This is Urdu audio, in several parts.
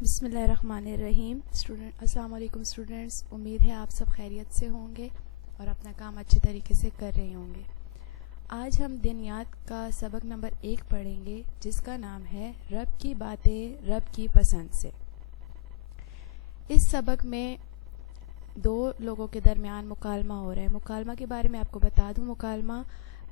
بسم اللہ الرحمن الرحیم۔ السلام علیکم اسٹوڈنٹس، امید ہے آپ سب خیریت سے ہوں گے اور اپنا کام اچھے طریقے سے کر رہے ہوں گے۔ آج ہم دنیات کا سبق نمبر 1 پڑھیں گے، جس کا نام ہے رب کی باتیں رب کی پسند سے۔ اس سبق میں 2 لوگوں کے درمیان مکالمہ ہو رہا ہے۔ مکالمہ کے بارے میں آپ کو بتا دوں، مکالمہ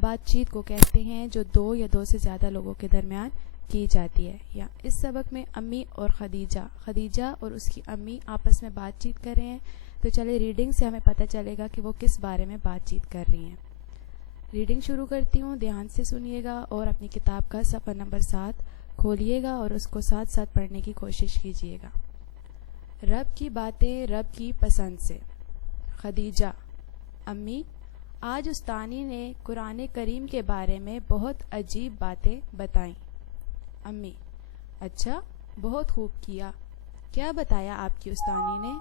بات چیت کو کہتے ہیں جو 2 یا 2 سے زیادہ لوگوں کے درمیان کی جاتی ہے۔ یا اس سبق میں امی اور خدیجہ اور اس کی امی آپس میں بات چیت کر رہے ہیں، تو چلے ریڈنگ سے ہمیں پتہ چلے گا کہ وہ کس بارے میں بات چیت کر رہی ہیں۔ ریڈنگ شروع کرتی ہوں، دھیان سے سنیے گا اور اپنی کتاب کا صفحہ نمبر 7 کھولیے گا اور اس کو ساتھ ساتھ پڑھنے کی کوشش کیجیے گا۔ رب کی باتیں رب کی پسند سے۔ خدیجہ: امی، آج استانی نے قرآن کریم کے بارے میں بہت عجیب باتیں بتائیں۔ امی: اچھا، بہت خوب کیا، کیا بتایا آپ کی استانی نے؟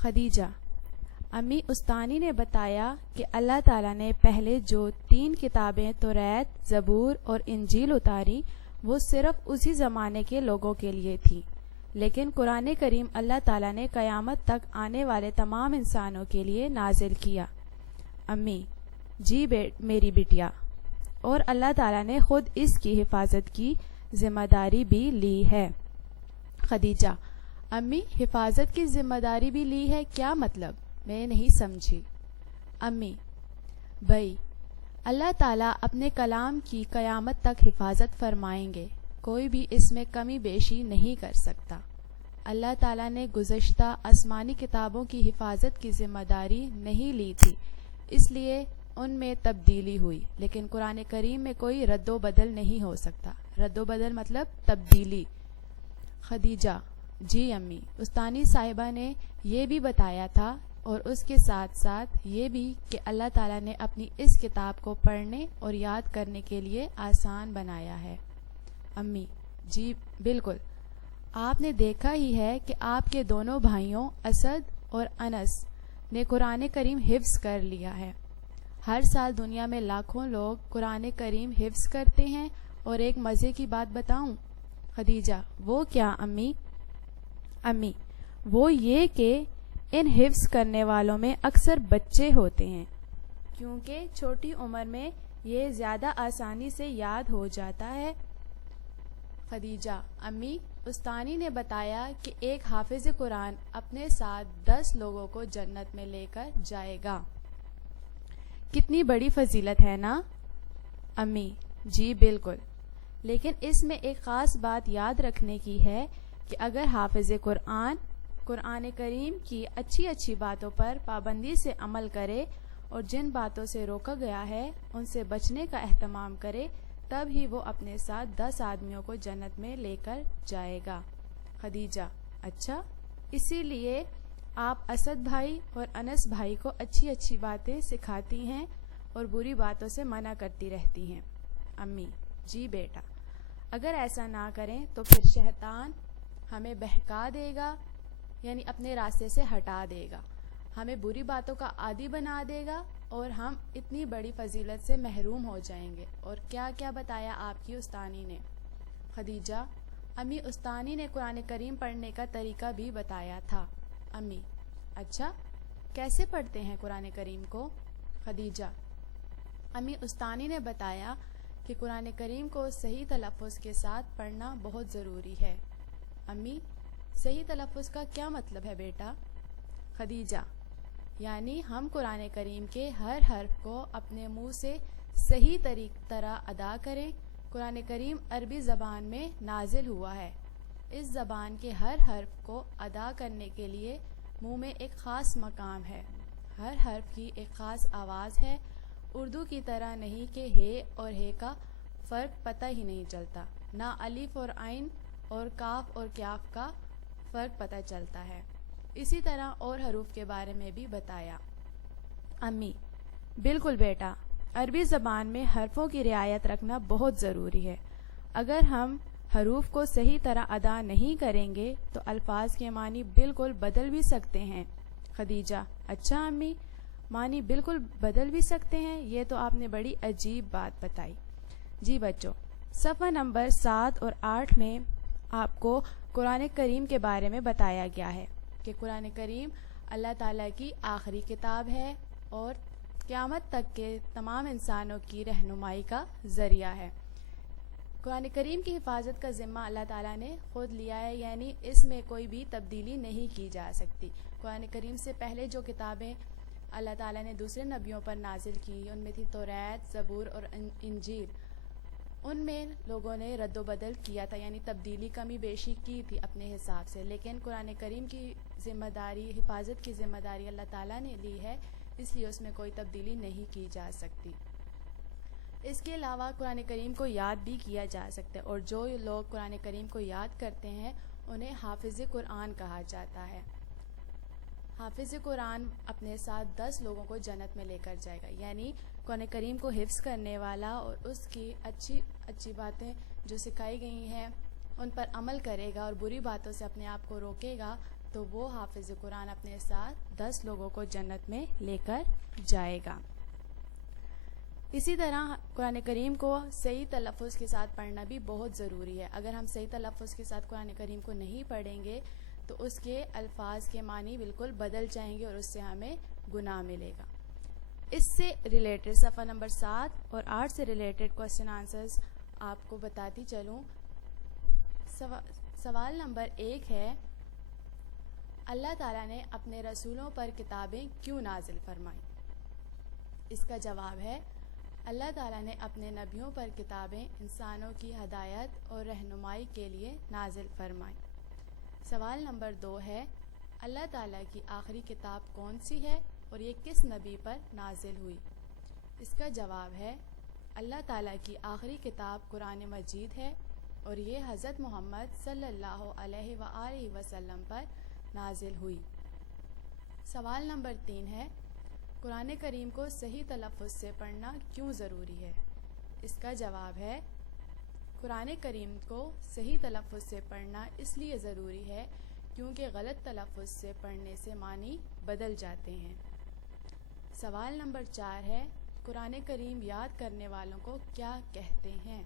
خدیجہ: امی، استانی نے بتایا کہ اللہ تعالیٰ نے پہلے جو 3 کتابیں توریت، زبور اور انجیل اتاری وہ صرف اسی زمانے کے لوگوں کے لیے تھی، لیکن قرآن کریم اللہ تعالیٰ نے قیامت تک آنے والے تمام انسانوں کے لیے نازل کیا۔ امی: جی میری بٹیا، اور اللہ تعالیٰ نے خود اس کی حفاظت کی ذمہ داری بھی لی ہے۔ خدیجہ: امی، حفاظت کی ذمہ داری بھی لی ہے، کیا مطلب؟ میں نہیں سمجھی۔ امی: بھائی، اللہ تعالیٰ اپنے کلام کی قیامت تک حفاظت فرمائیں گے، کوئی بھی اس میں کمی بیشی نہیں کر سکتا۔ اللہ تعالیٰ نے گزشتہ آسمانی کتابوں کی حفاظت کی ذمہ داری نہیں لی تھی، اس لیے ان میں تبدیلی ہوئی، لیکن قرآن کریم میں کوئی رد و بدل نہیں ہو سکتا۔ رد و بدل مطلب تبدیلی۔ خدیجہ: جی امی، استانی صاحبہ نے یہ بھی بتایا تھا اور اس کے ساتھ ساتھ یہ بھی کہ اللہ تعالیٰ نے اپنی اس کتاب کو پڑھنے اور یاد کرنے کے لیے آسان بنایا ہے۔ امی: جی بالکل، آپ نے دیکھا ہی ہے کہ آپ کے دونوں بھائیوں اسد اور انس نے قرآن کریم حفظ کر لیا ہے۔ ہر سال دنیا میں لاکھوں لوگ قرآن کریم حفظ کرتے ہیں، اور ایک مزے کی بات بتاؤں؟ خدیجہ: وہ کیا امی؟ امی: وہ یہ کہ ان حفظ کرنے والوں میں اکثر بچے ہوتے ہیں، کیونکہ چھوٹی عمر میں یہ زیادہ آسانی سے یاد ہو جاتا ہے۔ خدیجہ: امی، استانی نے بتایا کہ ایک حافظ قرآن اپنے ساتھ 10 لوگوں کو جنت میں لے کر جائے گا۔ کتنی بڑی فضیلت ہے نا؟ امی: جی بالکل، لیکن اس میں ایک خاص بات یاد رکھنے کی ہے کہ اگر حافظ قرآن کریم کی اچھی باتوں پر پابندی سے عمل کرے اور جن باتوں سے روکا گیا ہے ان سے بچنے کا اہتمام کرے، تب ہی وہ اپنے ساتھ 10 آدمیوں کو جنت میں لے کر جائے گا۔ خدیجہ: اچھا، اسی لیے آپ اسد بھائی اور انس بھائی کو اچھی باتیں سکھاتی ہیں اور بری باتوں سے منع کرتی رہتی ہیں۔ امی: جی بیٹا، اگر ایسا نہ کریں تو پھر شیطان ہمیں بہکا دے گا، یعنی اپنے راستے سے ہٹا دے گا، ہمیں بری باتوں کا عادی بنا دے گا اور ہم اتنی بڑی فضیلت سے محروم ہو جائیں گے۔ اور کیا کیا بتایا آپ کی استانی نے؟ خدیجہ: امی، استانی نے قرآن کریم پڑھنے کا طریقہ بھی بتایا تھا۔ امی: اچھا، کیسے پڑھتے ہیں قرآن کریم کو؟ خدیجہ: امی، استانی نے بتایا کہ قرآن کریم کو صحیح تلفظ کے ساتھ پڑھنا بہت ضروری ہے۔ امی، صحیح تلفظ کا کیا مطلب ہے بیٹا؟ خدیجہ: یعنی ہم قرآن کریم کے ہر حرف کو اپنے منہ سے صحیح طرح ادا کریں۔ قرآن کریم عربی زبان میں نازل ہوا ہے، اس زبان کے ہر حرف کو ادا کرنے کے لیے منہ میں ایک خاص مقام ہے، ہر حرف کی ایک خاص آواز ہے۔ اردو کی طرح نہیں کہ ہے اور ہے کا فرق پتہ ہی نہیں چلتا، نہ الف اور عین اور کاف اور کاف کا فرق پتہ چلتا ہے۔ اسی طرح اور حروف کے بارے میں بھی بتایا۔ امی: بالکل بیٹا، عربی زبان میں حرفوں کی رعایت رکھنا بہت ضروری ہے۔ اگر ہم حروف کو صحیح طرح ادا نہیں کریں گے تو الفاظ کے معنی بالکل بدل بھی سکتے ہیں۔ خدیجہ: اچھا امی، معنی بالکل بدل بھی سکتے ہیں؟ یہ تو آپ نے بڑی عجیب بات بتائی۔ جی بچوں، صفحہ نمبر 7 اور 8 میں آپ کو قرآن کریم کے بارے میں بتایا گیا ہے کہ قرآن کریم اللہ تعالیٰ کی آخری کتاب ہے اور قیامت تک کے تمام انسانوں کی رہنمائی کا ذریعہ ہے۔ قرآن کریم کی حفاظت کا ذمہ اللہ تعالیٰ نے خود لیا ہے، یعنی اس میں کوئی بھی تبدیلی نہیں کی جا سکتی۔ قرآن کریم سے پہلے جو کتابیں اللہ تعالیٰ نے دوسرے نبیوں پر نازل کی، ان میں تھی توریت، زبور اور انجیل۔ ان میں لوگوں نے رد و بدل کیا تھا، یعنی تبدیلی کمی بیشی کی تھی اپنے حساب سے، لیکن قرآن کریم کی ذمہ داری، حفاظت کی ذمہ داری اللہ تعالیٰ نے لی ہے، اس لیے اس میں کوئی تبدیلی نہیں کی جا سکتی۔ اس کے علاوہ قرآن کریم کو یاد بھی کیا جا سکتا ہے، اور جو لوگ قرآن کریم کو یاد کرتے ہیں انہیں حافظ قرآن کہا جاتا ہے۔ حافظ قرآن اپنے ساتھ 10 لوگوں کو جنت میں لے کر جائے گا، یعنی قرآن کریم کو حفظ کرنے والا اور اس کی اچھی باتیں جو سکھائی گئی ہیں ان پر عمل کرے گا اور بری باتوں سے اپنے آپ کو روکے گا، تو وہ حافظ قرآن اپنے ساتھ 10 لوگوں کو جنت میں لے کر جائے گا۔ اسی طرح قرآن کریم کو صحیح تلفظ کے ساتھ پڑھنا بھی بہت ضروری ہے۔ اگر ہم صحیح تلفظ کے ساتھ قرآن کریم کو نہیں پڑھیں گے تو اس کے الفاظ کے معنی بالکل بدل جائیں گے اور اس سے ہمیں گناہ ملے گا۔ اس سے ریلیٹڈ صفحہ نمبر 7 اور 8 سے ریلیٹڈ کوسچن آنسرز آپ کو بتاتی چلوں۔ سوال نمبر 1 ہے، اللہ تعالیٰ نے اپنے رسولوں پر کتابیں کیوں نازل فرمائیں؟ اس کا جواب ہے، اللہ تعالیٰ نے اپنے نبیوں پر کتابیں انسانوں کی ہدایت اور رہنمائی کے لیے نازل فرمائیں۔ سوال نمبر 2 ہے، اللہ تعالیٰ کی آخری کتاب کون سی ہے اور یہ کس نبی پر نازل ہوئی؟ اس کا جواب ہے، اللہ تعالیٰ کی آخری کتاب قرآن مجید ہے اور یہ حضرت محمد صلی اللہ علیہ وآلہ وسلم پر نازل ہوئی۔ سوال نمبر 3 ہے، قرآن کریم کو صحیح تلفظ سے پڑھنا کیوں ضروری ہے؟ اس کا جواب ہے، قرآن کریم کو صحیح تلفظ سے پڑھنا اس لیے ضروری ہے کیونکہ غلط تلفظ سے پڑھنے سے معنی بدل جاتے ہیں۔ سوال نمبر 4 ہے، قرآن کریم یاد کرنے والوں کو کیا کہتے ہیں؟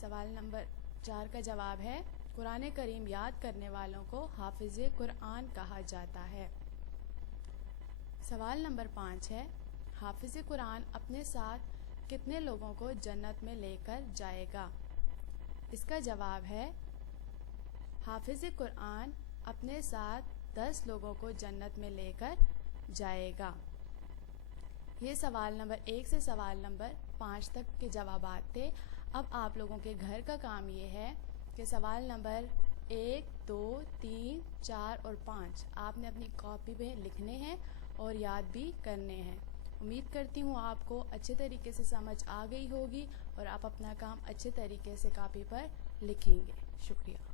سوال نمبر 4 کا جواب ہے، قرآن کریم یاد کرنے والوں کو حافظ قرآن کہا جاتا ہے۔ سوال نمبر 5 ہے، حافظ قرآن اپنے ساتھ کتنے لوگوں کو جنت میں لے کر جائے گا؟ اس کا جواب ہے، حافظ قرآن اپنے ساتھ 10 لوگوں کو جنت میں لے کر جائے گا۔ یہ سوال نمبر 1 سے سوال نمبر 5 تک کے جوابات تھے۔ اب آپ لوگوں کے گھر کا کام یہ ہے کہ سوال نمبر 1، 2، 3، 4 اور 5 آپ نے اپنی کاپی پہ لکھنے ہیں اور یاد بھی کرنے ہیں۔ امید کرتی ہوں آپ کو اچھے طریقے سے سمجھ آ گئی ہوگی اور آپ اپنا کام اچھے طریقے سے کاپی پر لکھیں گے۔ شکریہ۔